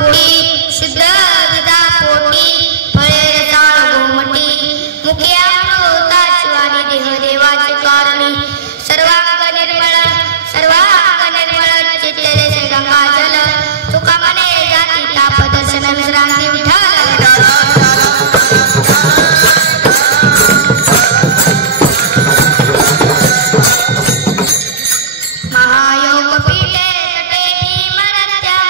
कोटी शुद्ध विदा कोटी फळे रसाळ गोमटी मुखे अमृता शिवानी देह देवाचे कारणी सर्वांग निर्मळ चित्ते गंगा जल तुका मने जाती ताप दर्शन विश्रांती विठ्ठल महायोग पीठे तटे भीमरत्यां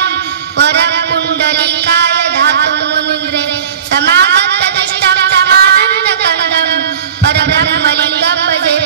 वरं कुंडलिकाय धातुं मुनिन्द्रे समागत दष्टं समानन्दकन्दं परब्रह्मलिङ्गं भजे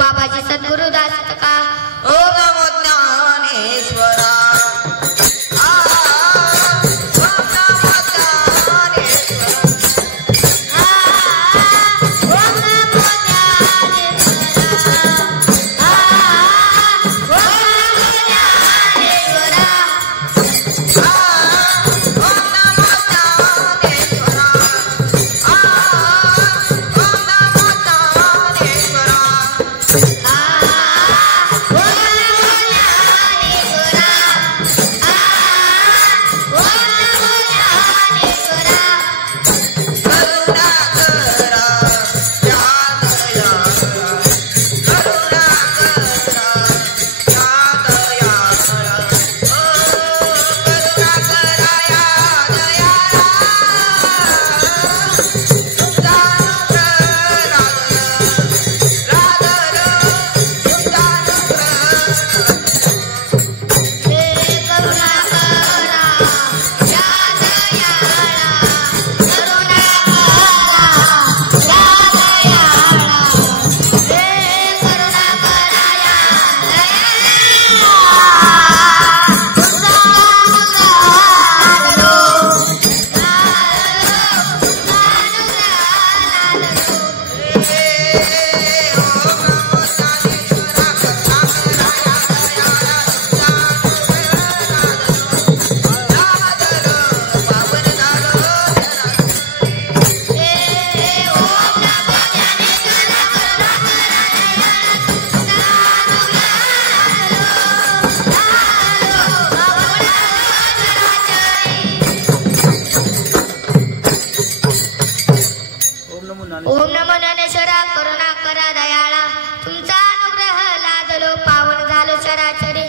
बाबाजी सद्गुरुदास का ओम नमो ज्ञानेश्वरा ओम नमो ज्ञानेश्वरा करुणा करा दयाळा तुमचा अनुग्रह लाजलो पावन झालो चराचरी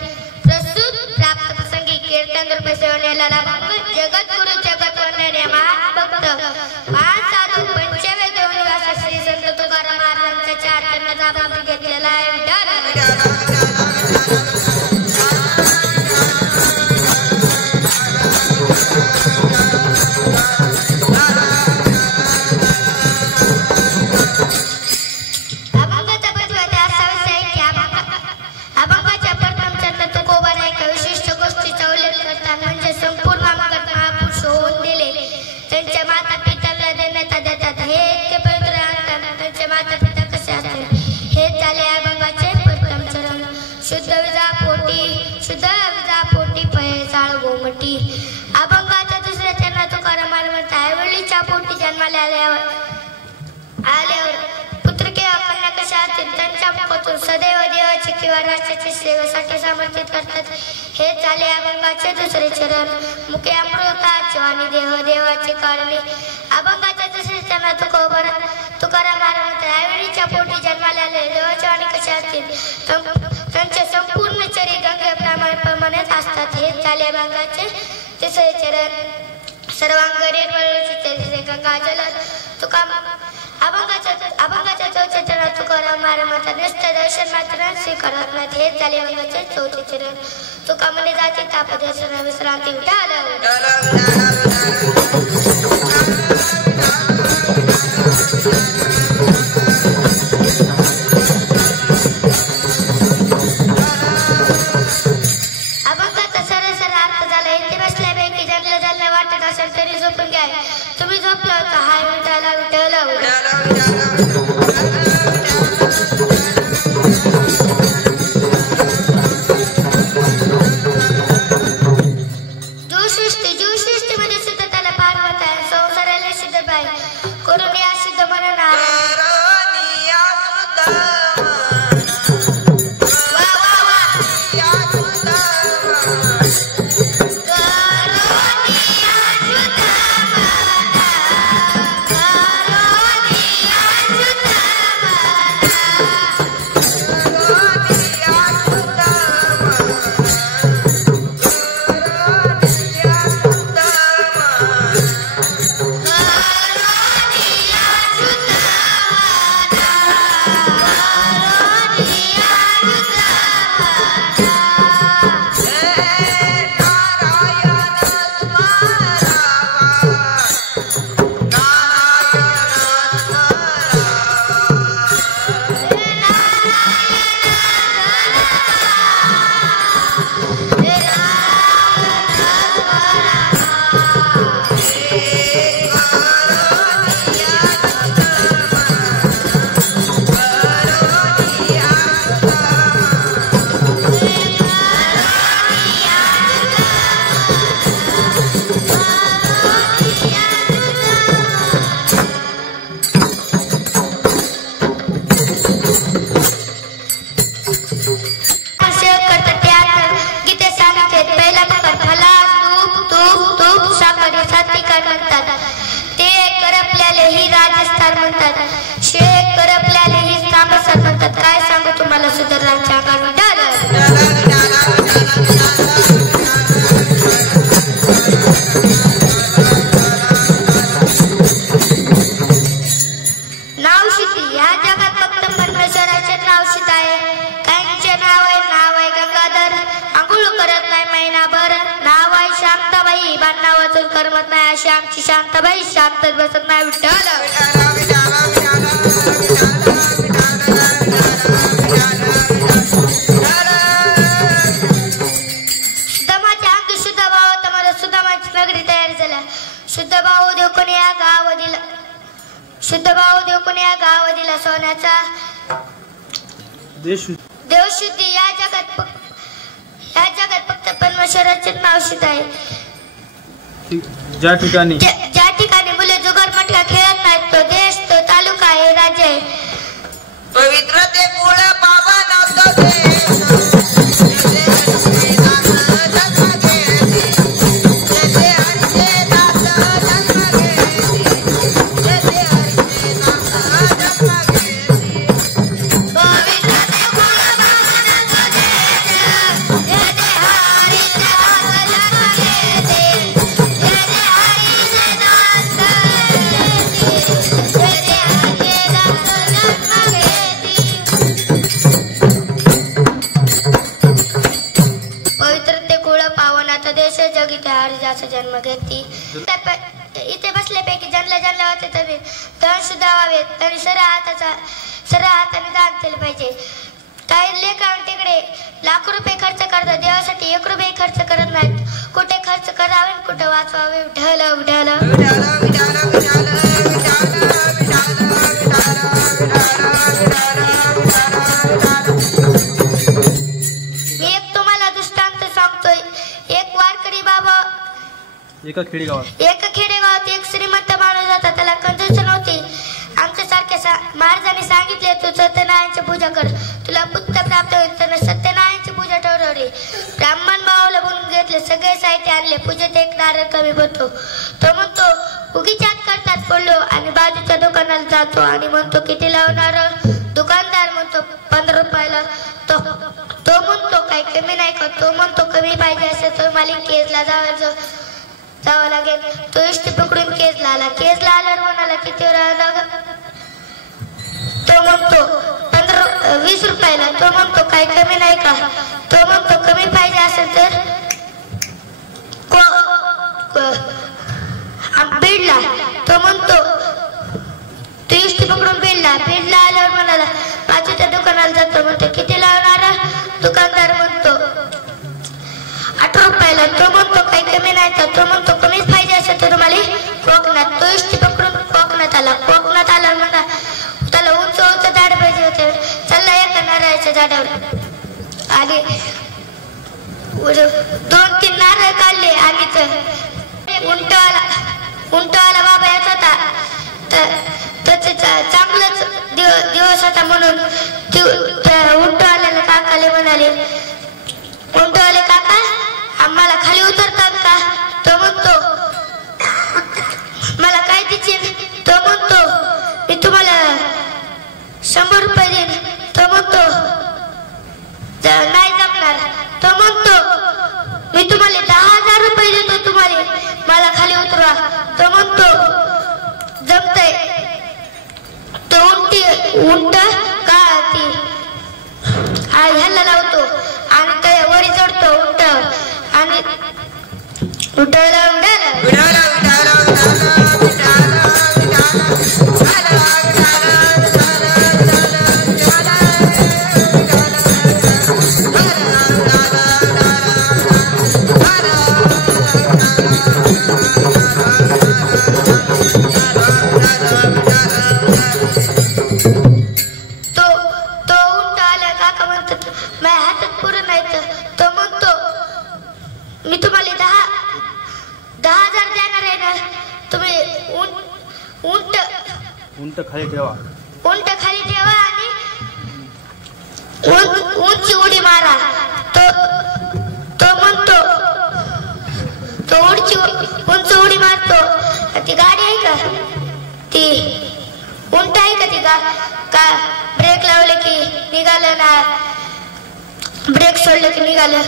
प्रस्तुत प्राप्त प्रसंगी कीर्तन रूपे सेवलेला जगत गुरु जगत वंदनीय महाभक्त महान साधू पंचवेद निवासी श्री संत तुकाराम महाराज घेती. अभंगाच्या दुसऱ्या चरणात तुकाराम महाराज म्हणतात, आईवडिलीच्या पोटी जन्माला आल्यावर पुत्र किंवा कन्या कशा असतील त्यांच्या मुखातून सदैव देवाची किंवा राष्ट्राची सेवेसाठी समर्पित करतात. हे झाले अभंगाचे दुसरे चरण. मुखे अमृताची वाणी देह देवाची कारणे. अभंगाच्या दुसरे चरणात तुकाराम महाराज म्हणतात, आईवडिलीच्या पोटी जन्माला आले देवाची वाणी कशा असतील त्यांचे संपूर्ण चरी गंगेप्रमाणेच असतात. हे झाले अभंगाचे तिसरे चरण. सर्वांग गंगा जल तुका. अभंगाच्या चौथ्या चरणात तुकाराम महाराज म्हणतात, नुसतं दर्शन मात्र स्वीकारत नाहीत. हेच झाले अभंगाचे चौथे चरण. तुका म्हणे जाती तापदर्शन विश्रांती अभंगाचा सरसर अर्थ झाला. इथे बसल्यापैकी ज्यांना ज्यांना वाटत असेल तरी झोपून घ्या. तुम्ही झोपला होता हाय विठाला विठ्ठल. जीवसृष्टी मध्ये सुद्धा त्याला पार्वत आहे. संसाराला सिद्ध बाई करून या सिद्ध म्हणणार. काय सांगू तुम्हाला सुधररावच्या नाव शिती. या जगात फक्त परमेश्वराचे नाव शित आहे. काहींचे नाव आहे गंगाधर, आंघोळ करत नाही महिनाभर. नाव आहे शांताबाई, बांधणा वाचून करमत नाही अशी आमची शांताबाई. शांत बसत नाही विठ्ठल. शुद्ध भाव देवकोण या गाव दिला सोन्याचा. देवशुद्धी. या जगात फक्त परमेश्वराचे नाव शित आहे. ज्या ठिकाणी मुले जुगार मटका खेळत नाहीत तो देश, तो तालुका आहे, राज्य आहे. पवित्र ते कुळ पावन देश. जन्म घेतली. इथे बसल्यापैकी ज्यांना होते तरी तण सुद्धा व्हावेत. तरी सरळ हाताने दान केले पाहिजे. काही लेकरां तिकडे लाख रुपये खर्च करतात, देवासाठी 1 रुपये खर्च करत नाहीत. कुठे खर्च करावे कुठे वाचवावे. मी एक तुम्हाला दृष्टांत सांगतोय. एक वारकरी बाबा एका खेडेगावात एक श्रीमंत माणूस होता, त्याला कंजूस नव्हती. आमच्यासारख्या महाराजांनी सांगितले, तू सत्यनारायणची पूजा कर, तुला पुत्र प्राप्त होईल. त्यानं सत्यनारायणची पूजा ठरवली. ब्राह्मण भावाला बोलून घेतले, सगळे साहित्य आणले. पूजेत एक नारळ कमी पडतो. तो म्हणतो उगीच्यात करतात पडलो, आणि बाजूच्या दुकानाला जातो आणि म्हणतो किती लावणार. दुकानदार म्हणतो 15 रुपयाला. तो म्हणतो काही कमी नाही का. तो म्हणतो कमी पाहिजे असेल तर मला केजला जावं लागेल. तो इष्टी पकडून केजला आला. केजला आल्यावर म्हणाला किती तो म्हणतो 20 रुपयाला. तो म्हणतो काही कमी नाही का. तो म्हणतो कमी पाहिजे असेल तर बीडला. तो म्हणतो तू इष्टी पकडून बीडला आल्यावर म्हणाला बाजूच्या दुकानाला जातो. म्हणतो किती लावणार. दुकानदार म्हणतो 18 रुपयाला. तो म्हणतो काही कमी नाही का. तो म्हणतो कमीच पाहिजे असेल तर तुम्हाला कोकणात. तो इष्टी पकडून कोकणात आला म्हणा त्याला उंच झाड पाहिजे होते. चालला एका नारळाच्या झाडावर आणि 2-3 नारळ काढले आणि उंटवाला बाबा येत होता. चांगलाच दिवस होता म्हणून उंटवाल्याला काकाले म्हणाले, उंटवाले काका आम्हाला खाली उतरतात का. तो म्हणतो मला काय देशील. तो म्हणतो मी तुम्हाला 100 रुपये देईन. तो म्हणतो नाही जमणार. तो म्हणतो मी तुम्हाला 10,000 रुपये देतो, तुम्हाला मला खाली उतरवा. तो म्हणतो जमतय. तो उंट का ती ह्याला लावतो आणि ते वरी चढतो उंट आणि उठायला मी तुम्हाला 10,000 देणार आहे ना. तुम्ही उंट खाली ठेवा आणि उंची उडी मारा. तो म्हणतो तो उंच उडी मारतो. ती गाडी आहे का, ती उंट आहे का, ती का ब्रेक लावले की निघालं ना, ब्रेक सोडले की निघालं.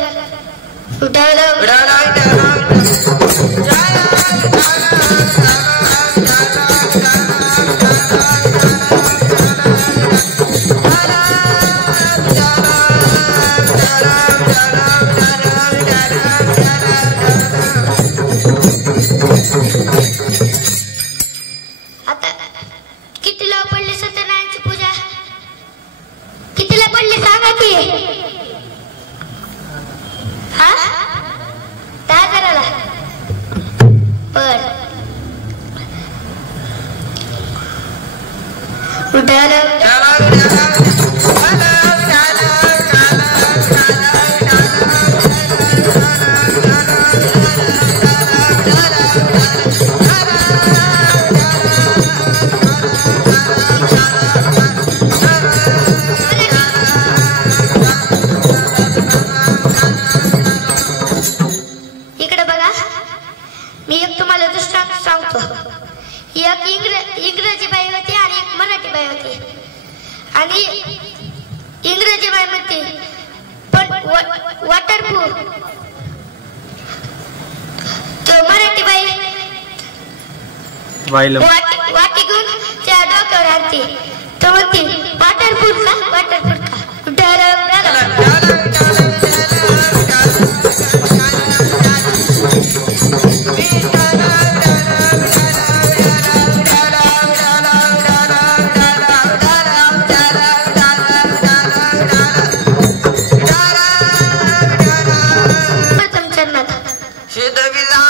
आता कितीला पडली सत्यनारायणची पूजा, कितीला पडली सांगा की. हा 10,000ला बर. इकडे बघा, मी एक तुम्हाला दृष्टांत सांगतो. एक इंग्रजी बाई होती आणि एक मराठी बाई होती. आणि इंग्रजी बाई म्हणते पण वॉटरप्रूफ. तो मराठी बाई वाटी घेऊन त्या डोक्यावर आणते. तो म्हणते वॉटरप्रूफ का. शुद्ध विदा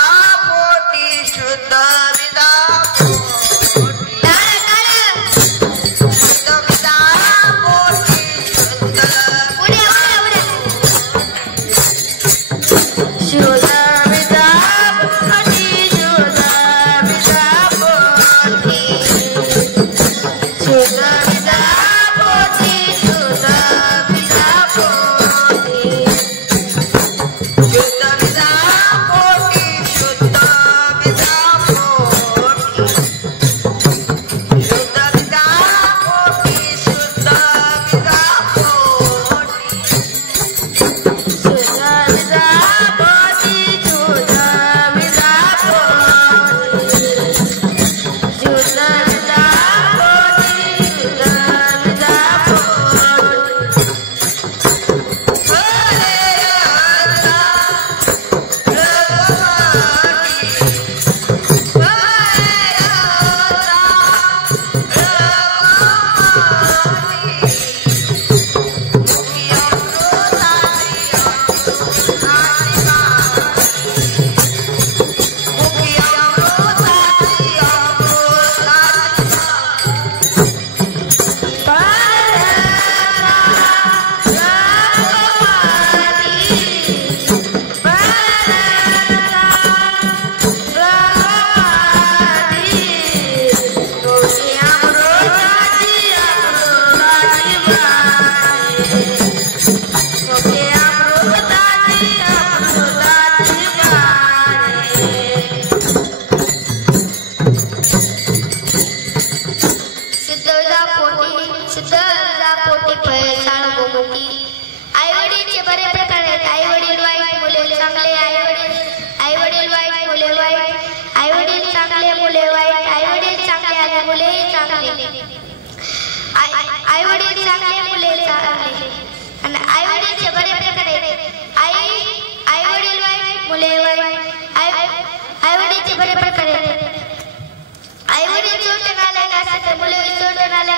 शुद्ध जा पोटी फळसाळ गोमुखी. आई वडीलचे बरे प्रकार आहेत. आई वडील वाईट मुले चांगले. आई वडील वाईट मुले वाईट. आई वडील चांगले मुले वाईट. आई वडील चांगले आणि मुलेही चांगले. आई वडील चांगले मुले चांगले. आणि आई वडीलचे बरे प्रकार आहेत. आई वडील वाईट मुले वाईट. आई वडीलचे बरे प्रकार आहेत. आई वडील जोडून आले का मुले जोडून आल्या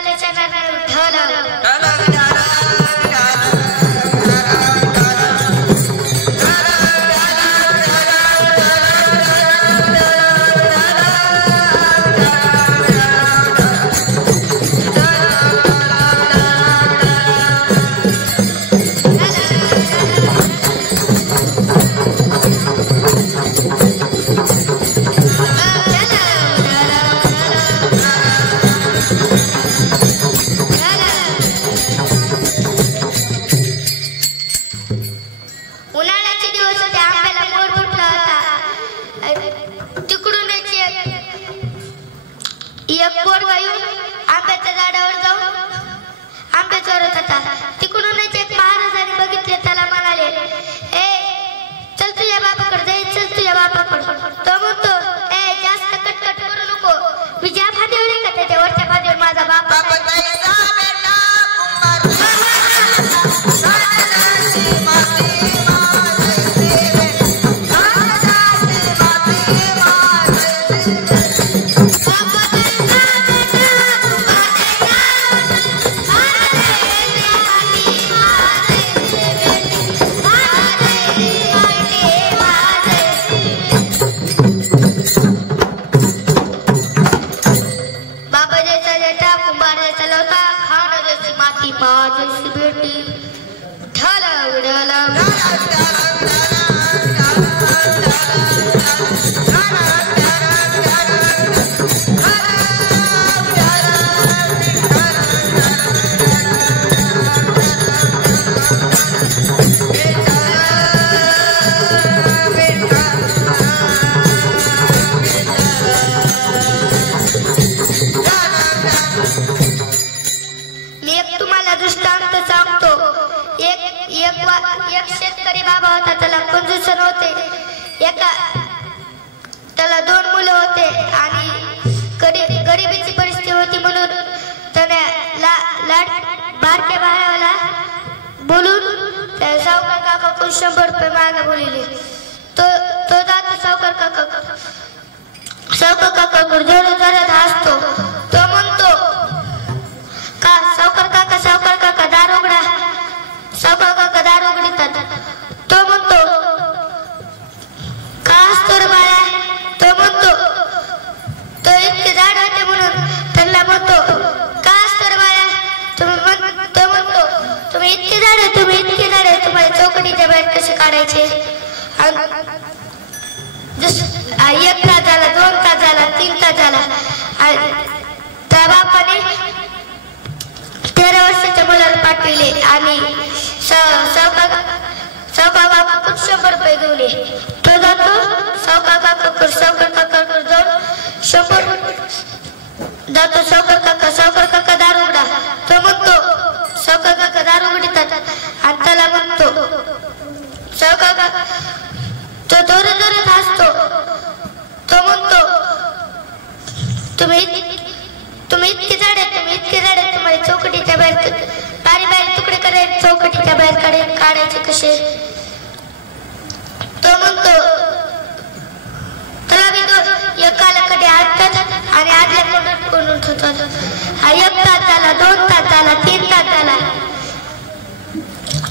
एक शेतकरी बाबा होता. त्याला कंजूसन होते. त्याला 2 मुलं होते आणि गरिबीची परिस्थिती होती म्हणून त्याने बारक्या भावाला बोलून त्या सावकार काकाकडून 100 रुपये मागे बोलले. तो जातो सावकार काकाकडे जोरात हसतो. तो म्हणतो का सावकार काका दार उघडा. सावकार काका दार उघडतात. तो म्हणतो का हसतो रे बाळा. तो म्हणतो तो इतके झाड होते म्हणून त्यांना म्हणतो का हसतो रे बाळा. तो म्हणतो तुम्ही इतके झाड तुम्हाला चौकटीच्या बाहेर कसे काढायचे. 1 तास झाला, 2 तास झाला, 3 तास झाला. त्या बापाने 13 वर्षाच्या मुलाला पाठविले आणि सावकार काकाकडून 100 रुपये घेऊन ये. तो जातो सावकार काकाकडे जाऊन 100 जातो. सावकार काका दार उघडा. तो म्हणतो सावकार काका दार उघडतात आणि त्याला म्हणतो सावकार काका. तो जोरात हसतो. तो म्हणतो तुम्ही इतके झाड तुम्हाला चौकटीच्या बाहेर बारीक तुकडे करायचे. चौकटीच्या बाहेर काढायचे कसे. तो म्हणतो त्याला एकाला कधी आटतात आणि आदल्या कोणून ठेवतात. 1 तास झाला, 2 तास झाला, 3 तास झाला.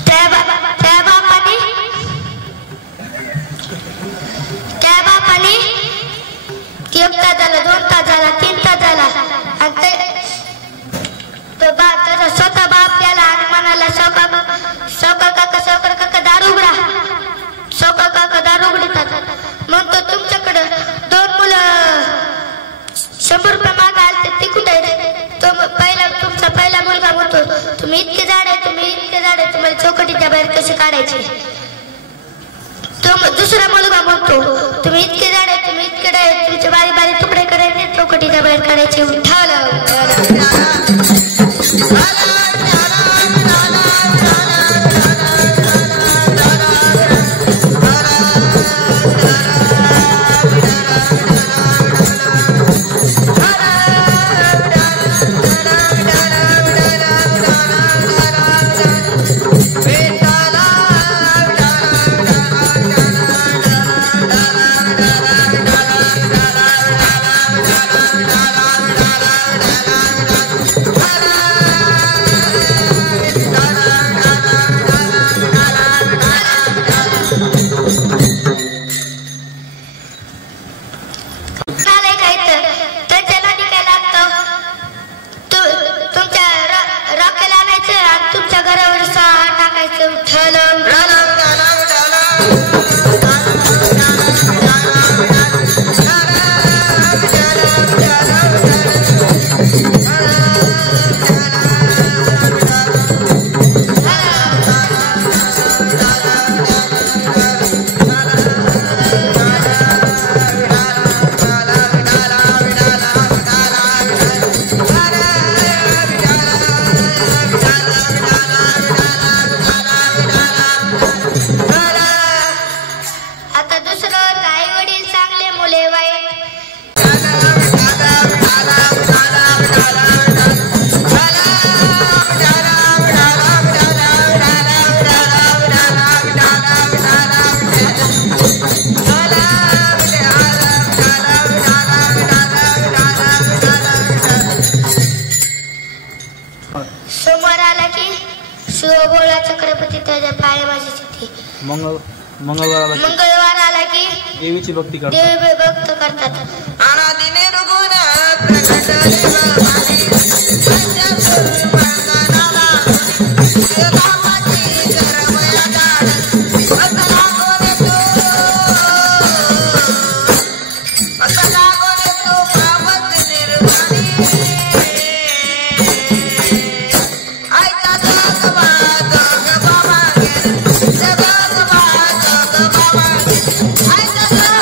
त्या बापाने 1 तास झाला, 2 तास झाला, 3 तास झाला. त्याचा स्वतः बाप गेला आणि म्हणाला सावकार काका दार उघडा. सावकार काका दार उघडतात. म्हणतो तुमच्याकडे 2 मुलं 100 रुपये मागायला ते कुठे. तुमचा पहिला मुलगा म्हणतो तुम्ही इतके झाड आहे तुम्हाला चौकटीच्या बाहेर कसे काढायचे. तो दुसरा मुलगा म्हणतो तुम्ही इतके झाड आहे तुमचे बारीक तुकडे करायचे चौकटीच्या बाहेर काढायचे. उठावलं गुरुवार आला की शिवभोळा चक्रपती त्याच्या पाय माझी चिठ्ठी. मंगळवार आला की देवीची भक्ती करतात. देवी भक्त करतात. अनादिने रुगुण प्रकट देवानी पंचसुरमंगनाला देवाची करवया दाड असला कोणे तू पावत निर्वाणी आयता जग बाबा गेल जग बाबा आयता जग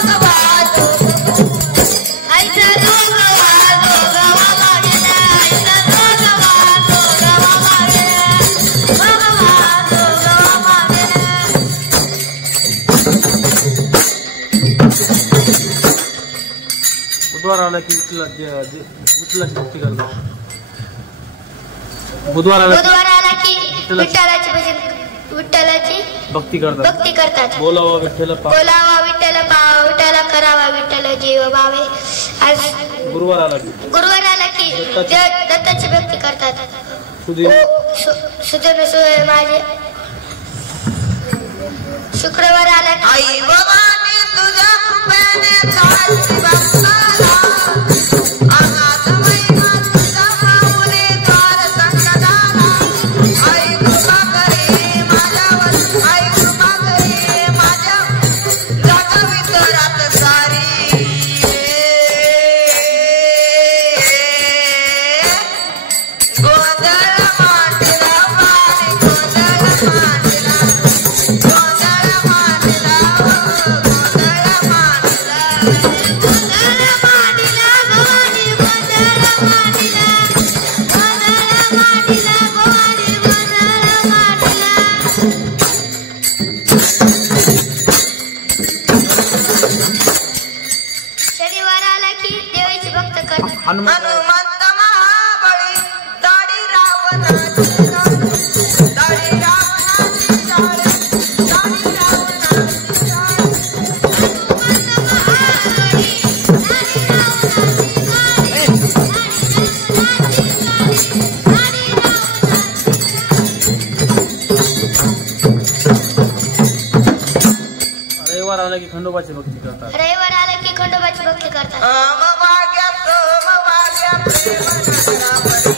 बुधवार आला की विठ्ठलाची भक्ती करतात. बुधवार आला की विठ्ठलाची भक्ती करतात. बोलावा विठ्ठल बोलावा विठ्ठल पावा विठ्ठल करावा विठ्ठल जीव भावे. आज गुरुवार आला की दत्ताची भक्ती करतात. सुधीर सुजन सोय माझे. शुक्रवार आला की आई भवानी तुझ्या कृपेने तारती भक्ताला अनाथ महिमा तुझा माऊली द्वार संकटाला. आई कृपा करे माझ्यावर आई कृपा करे माझ्या जगवितरात सारी गोंधळ मांडला पाणी गोंधळ मांडला गोंधळ मांडला गोंधळ मांडला गोंधळ मांडला भवानी गोंधळ मांडला गोंधळ मांडला भवानी गोंधळ मांडला. शनिवार आला की देवीची भक्त करतात. हनुमंत महाबळी दाढी रावणाची दाढ दाढी रावणाची दाढ दाढी रावणाची दाढ रविवार आला की खंडोबाची भक्ती करतात. रविवार आला की खंडोबाची भक्ती करतात. वाग्या प्रेम नगरा परी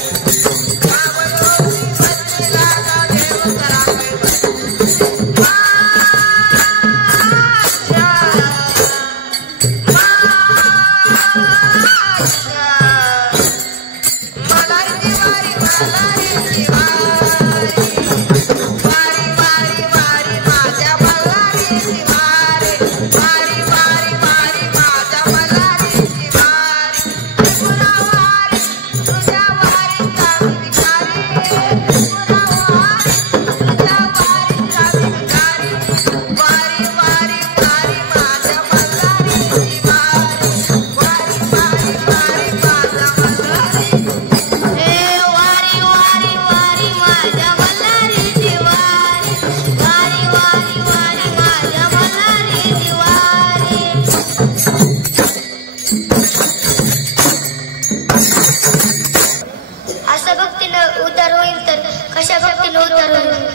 बाबलोची बसला देव करावे मलारी वारी वारी वारी वारी माझ्या मलारी वारी वारी वारी वारी माझ्या मलारी वारी तुला वारी तुझ्या वारी चावी विचारी तुला वारी तुझ्या वारी चावी विचारी वारी वारी वारी माझ्या मलारी वारी वारी वारी वारी माझ्या मलारी हे वारी वारी वारी माझ्या मल्हारीची वारी वारी वारी वारी माझ्या मल्हारीची वारी. असं भक्तीनं उद्धार होईल तर कशा भक्तीनं उद्धार होईल.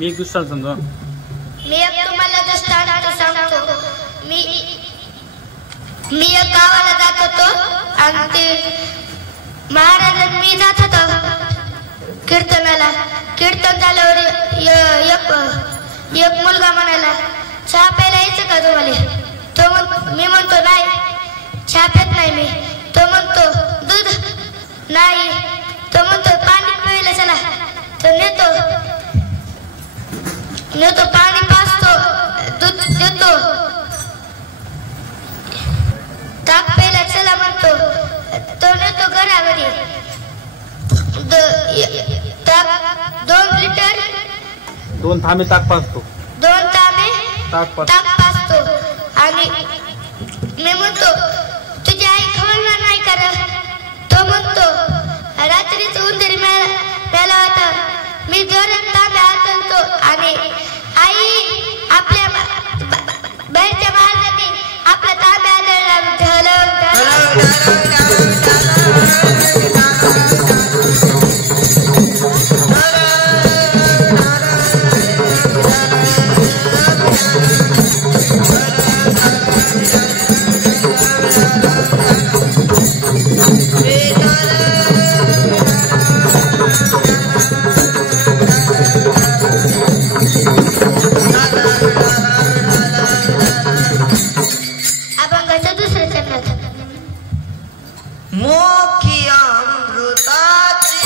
मी एक दुसरा समजा मी एक तुम्हाला दृष्टांत सांगतो. मी एक गावाला जात होतो आणि ते महाराज मी जात होतो कीर्तनाला. कीर्तन झाल्यावर एक मुलगा म्हणाला चहा प्यायला यायचं का तुम्हाला? मी म्हणतो नाही चहा पेत नाही मी. तो म्हणतो दूध नाही. तो म्हणतो पाणी प्यायला चला. तो नेतो पाणी पाजतो दूध देतो. ताक प्यायला चला म्हणतो. तो नेतो घरामध्ये ताक 2 लिटर 2 थांबे ताक पाजतो. 2 तांबे ताक पाजतो. आणि मी म्हणतो तुझी आई खवळणार नाही का? तो म्हणतो रात्रीच उंदीर मेला होता. मी जोरात तांबे हालतो आणि आई आपल्या बाहेरच्या महाराजांनी आपला तांबे अभंगाच्या दुसऱ्या चरणात मोखी अमृताची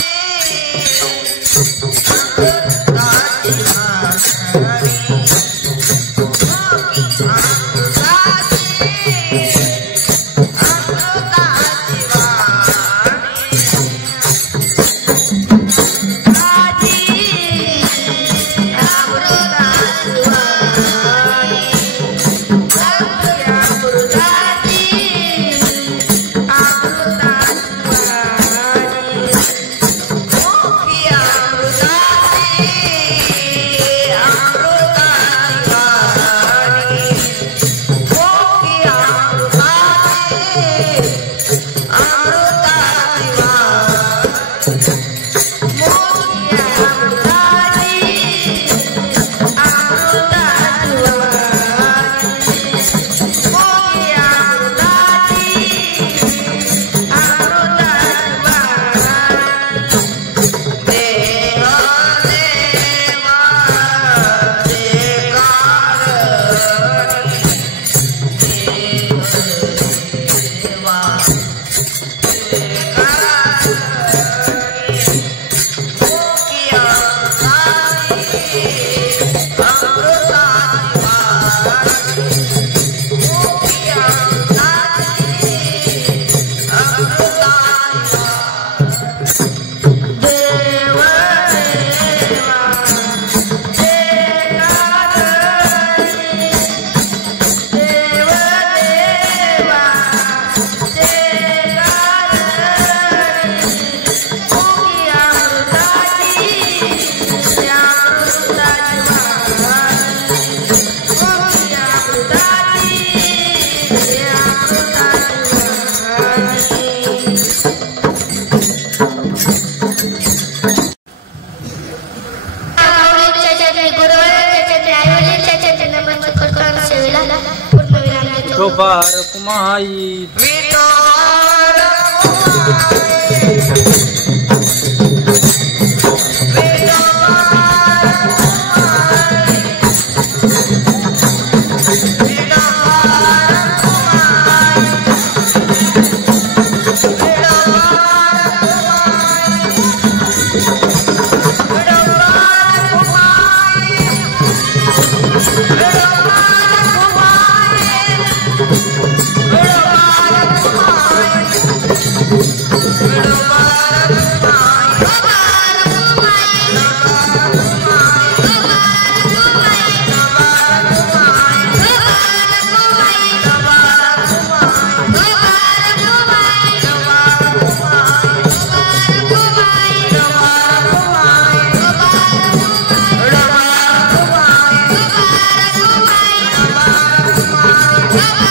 विठोबार कुमाई Bye. भव